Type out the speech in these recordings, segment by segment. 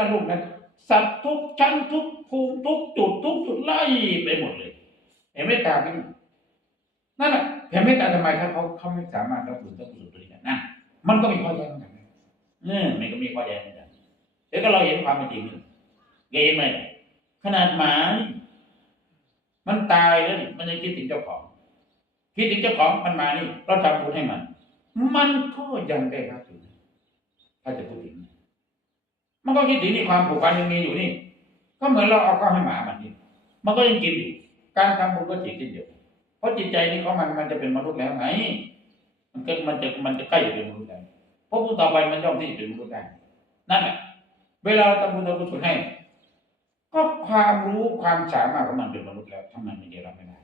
นะลูกนะสัตว์ทุกชั้นทุกภูมิทุกจุดทุกจุดไล่ไปหมดเลยเห็นเมตตาไหมนั่นแหละเห็นเมตตาทำไมถ้าเขาเขาไม่สามารถรับรู้รับรู้ตัวนี้ได้นั่นมันก็มีข้อแย้งเหมือนกันนะเออมันก็มีข้อแย้งเหมือนกันเดี๋ยวก็เราเห็นความเป็นจริงนี่เกมไหมขนาดหมานี่มันตายแล้วนี่มันยังคิดถึงเจ้าของ คิดถึงเจ้าของมันมานี่เราทำบุญให้มัน มันก็ยังได้รับอยู่ถ้าจะพูดถึง มันก็คิดถึงนี่ความผูกพันยังมีอยู่นี่ ก็เหมือนเราเอาข้าวให้หมามันนี่มันก็ยังกินอยู่การทำบุญก็จิตเช่นเดียวกันเพราะจิตใจนี่เขามันมันจะเป็นมนุษย์แล้วไงมันก็มันจะมันจะใกล้จะเป็นมนุษย์แล้วเพราะผู้ต่อไปมันย่อมที่จะเป็นมนุษย์ได้นั่นแหละเวลาเราทำบุญทำกุศลให้ ก็ความรู้ความสามารถของมันเป็นมนุษย์แล้วทำไมมันจะรับไม่ได้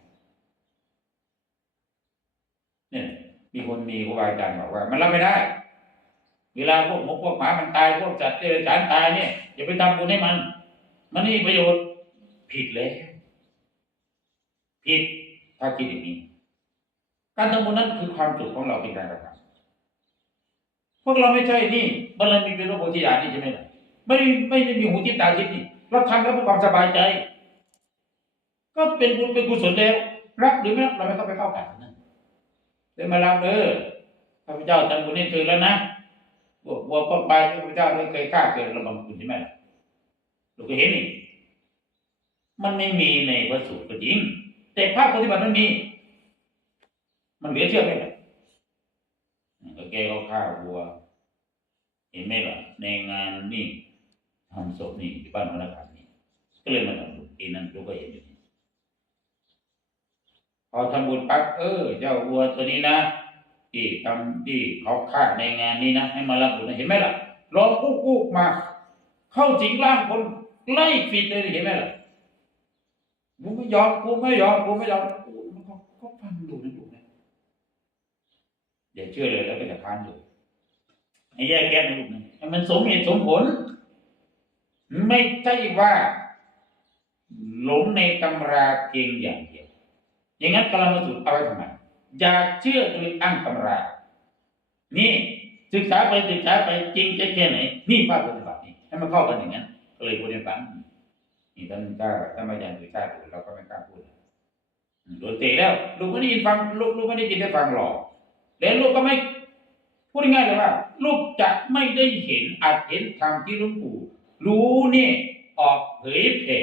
เนี่ยมีคนมีครูบาอาจารย์บอกว่า มันรับไม่ได้ เวลาพวกหมูพวกหมามันตายพวกสัตว์เดรัจานตายเนี่ยอย่าไปทำบุญให้มัน มันนี่ประโยชน์ผิดแล้วผิดถ้าคิดอย่างนี้ การทำบุญนั้นคือความสุขของเราเป็นการกระทำพวกเราไม่ใช่นี่บารมีเป็นโลกโพธิญาณนี่ใช่ไหมล่ะไม่ได้ไม่ได้มีหูที่ตาทิพย์นี่เราทำแล้วเพื่อความสบายใจ ก็เป็นบุญเป็นกุศลแล้วรับหรือไม่รับเราไม่ต้องไปเข้ากันนะเดินมารับเออข้าพเจ้าทำบุญให้เธอแล้วนะ พวกวัวป้องไปข้าพเจ้าไม่เคยกล้าเกิดระบังบุญใช่ไหมล่ะเราก็เห็นนี่มันไม่มีในพระสูตรก็จริง แต่ภาคปฏิบัติมันมี มันเหลือเชื่อไหมล่ะก็แกก็ฆ่าวัว เห็นไหมล่ะ ในงานนี่ทำศพนี่ที่บ้านพนักงานนี่ก็เลยมาทำบุญอีนั่นเราก็เห็นอยู่นี่พอทำบุญปั๊บเออ เจ้าวัวตัวนี้นะ ที่ทำที่เขาฆ่าในงานนี้นะให้มารับบุญนะเห็นไหมล่ะร้องกู้กู้มา เข้าสิงร่างคนไล่ฟีดเลยเห็นไหมล่ะกูไม่ยอมกูไม่ยอมกูไม่ยอมกูมันก็ก็ฟังดูนะดูนะอย่าเชื่อเลยแล้วก็จะค้านเลยให้แยกแยะนะลูกนะให้มันสมเหตุสมผล ไม่ใช่ว่าหลงในตำราเพียงอย่างเดียวอย่างนั้นกำลังมาสุดเอาไว้ทำไม อย่าเชื่อโดยอ้างตำรา นี่ศึกษาไปศึกษาไปจริงจะแค่ไหน นี่ภาคปฏิบัตินี่ให้มันเข้ากันอย่างนั้นก็เลยพูดให้ฟังนี่ท่านกล้าถ้าไม่ยังถือกล้าพูดเราก็ไม่กล้าพูดโดนเตะแล้ว ลูกไม่ได้ยินฟังลูกลูกไม่ได้ยินได้ฟังหรอกแล้วลูกก็ไม่ พูดง่ายเลยว่า ลูกจะไม่ได้เห็นอาจเห็นทางที่หลุงปู่รู้เนี่ยออกเผยแผ่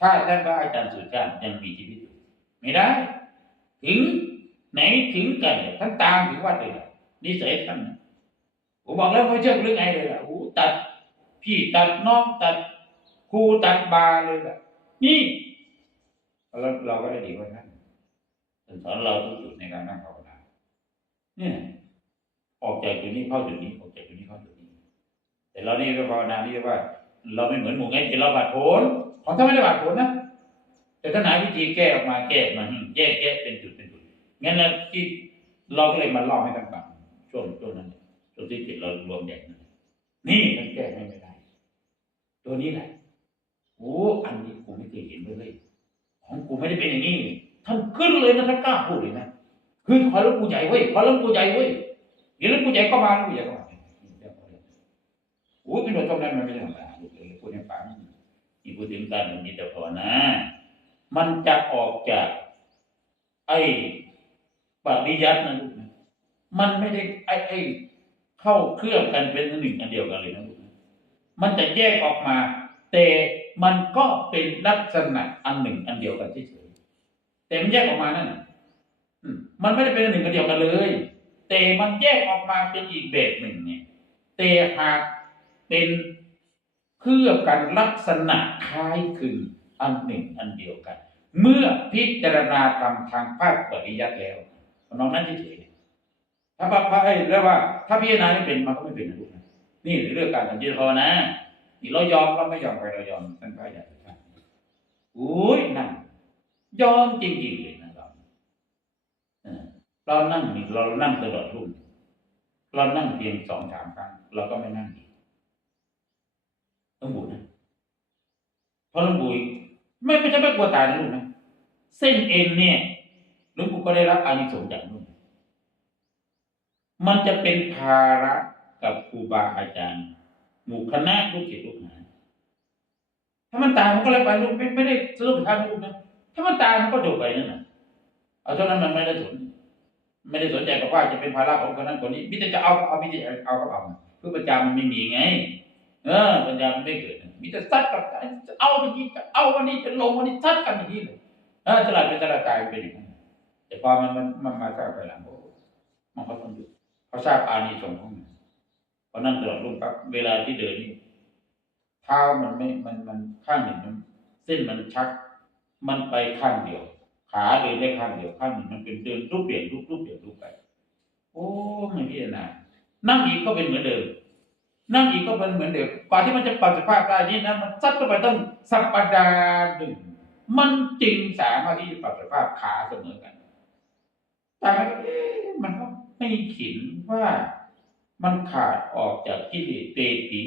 ถ้าท่านพระอาจารย์สุชาติยังมีชีวิตอยู่ไม่ได้ ถึง ไหนถึงกันเนี่ยท่านตามถึงวัดเลยนะนิสัยท่านนะผมบอกแล้วไม่เชื่อเรื่องไงเลยล่ะโอ้ตัด พี่ตัดน้องตัดครูตัดบาเลยล่ะนี่เราเราก็ได้ดีกว่าท่านท่านสอนเราทุกจุดในการนั่งภาวนาเนี่ยออกจากจุดนี้เข้าจุดนี้ออกจากจุดนี้เข้าจุดนี้ แต่เรานี่ภาวนานี่เรียกว่า เราไม่เหมือนหมู่ไงที่เราบาดผลของท่านไม่ได้บาดผลนะแต่ท่านหาวิธีแก้ออกมาแก้มาแก้แก้เป็นจุดเป็นจุด งั้นนะที่เราก็เลยมาเล่าให้ท่านฟังช่วงช่วงนั้นช่วงที่จิตเรารวมใหญ่นั้นนี่มันแก้ให้ไม่ได้ ตัวนี้แหละโอ้อันนี้กูไม่เคยเห็นเลยของกูไม่ได้เป็นอย่างนี้ท่านขึ้นเลยนะท่านกล้าพูดเลยนะคือขอหลวงปู่ใหญ่เว้ยขอหลวงปู่ใหญ่เว้ยเดี๋ยวหลวงปู่ใหญ่ก็มาหลวงปู่ใหญ่ก็มาโอ้เป็นหน่วตรงนั้นมันไม่ใช่ธรรมดาเลยพูดให้ฟังนี่พูดถึงการมันมีแต่ภาวนามันจะออกจาก ไอ้ ปริยัตินะลูกนะมันไม่ได้ไอ้ไอ้เข้าเครื่องกันเป็นอันหนึ่งอันเดียวกันเลยนะลูกนะมันจะแยกออกมา แต่มันก็เป็นลักษณะอันหนึ่งอันเดียวกันเฉยๆแต่มันแยกออกมานั่นน่ะอืมมันไม่ได้เป็นอันหนึ่งอันเดียวกันเลย แต่มันแยกออกมาเป็นอีกแบบหนึ่งเนี่ยแต่หากเป็นเพื่อกันลักษณะคล้ายคลึงอันหนึ่งอันเดียวกัน เมื่อพิจารณาทำทางภาคปริยัติแล้ว น้องนั้นเฉยๆถ้าพระพระเอ้ยแล้วว่า ถ้าพิจารณาไม่เป็นมันก็ไม่เป็นนะลูกนะนี่เรื่องการทำจิตภาวนานี่เรายอมเราไม่ยอมใครเรายอมท่านพระใหญ่ท่านอุ้ยนั่งยอมจริงๆเลยนะเราเออเรานั่งเรานั่งตลอดรุ่งเรานั่งเพียงสองสามครั้งเราก็ไม่นั่งอีกต้องบุญนะเพราะหลวงปู่ไม่ไม่ใช่ไม่กลัวตายนะลูกนะเส้นเอ็นเนี่ย ก็ได้รับอานิสงส์จากนู่น มันจะเป็นภาระกับครูบาอาจารย์ หมู่คณะลูกศิษย์ลูกหา ถ้ามันตายมันก็แล้วไปลูกไม่ไม่ได้สรุปท่างลูกนะ ถ้ามันตายมันก็จบไปนั่นน่ะเอาเท่านั้นมันไม่ได้สน ไม่ได้สนใจกับว่าจะเป็นภาระของคนนั้นคนนี้มิแต่จะเอาเอามิแต่จะเอาก็เอาเพื่อปัญญามันไม่มีไง เออปัญญามันไม่เกิดมิแต่ซัดกับจะเอาอย่างนี้จะเอาวันนี้จะลงวันนี้ซัดกันอย่างนี้เลยเออฉลาดเป็นฉลาดกายเป็นอย่างนั้น แต่พอมันมันมันมาทราบไปหลังโอ้มันก็ต้องหยุดเขาทราบอานิสงส์ของมันเพราะนั่นตลอดรุ่งปั๊บเวลาที่เดินนี่เท้ามันไม่มันมันข้างหนึ่งมันเส้นมันชัก มันไปข้างเดียว ขาเดินได้ข้างเดียวข้างหนึ่งมันเป็นเดินรูปเปลี่ยนรูปรูปเปลี่ยนรูปไป โอ้ไม่พิจารณานั่งอีกก็เป็นเหมือนเดิมนั่งอีกก็เป็นเหมือนเดิมกว่าที่มันจะปรับสภาพได้นี่นะมันซัดเข้าไปต้องสัปดาห์หนึ่งมันจึงสามารถที่จะปรับสภาพขาเสมอกัน แต่มันเอ๊ะมันก็ไม่ขินว่ามันขาดออกจากกิเลสเตปี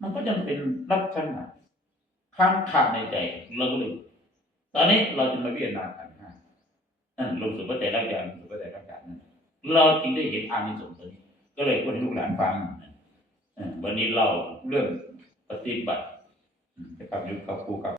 มันก็ยังเป็นลักษณะค้างคาในใจเราก็เลยตอนนี้เราจะมาพิจารณาขันห้านั่นลงสุภาแต่ละอย่างสุภาแต่ละอย่างนั่นเราจึงได้เห็นอานิสงส์ตัวนี้ ก็เลยพูดให้ลูกหลานฟังวันนี้เราเรื่องปฏิบัติจะกลับยุคกับครูกับ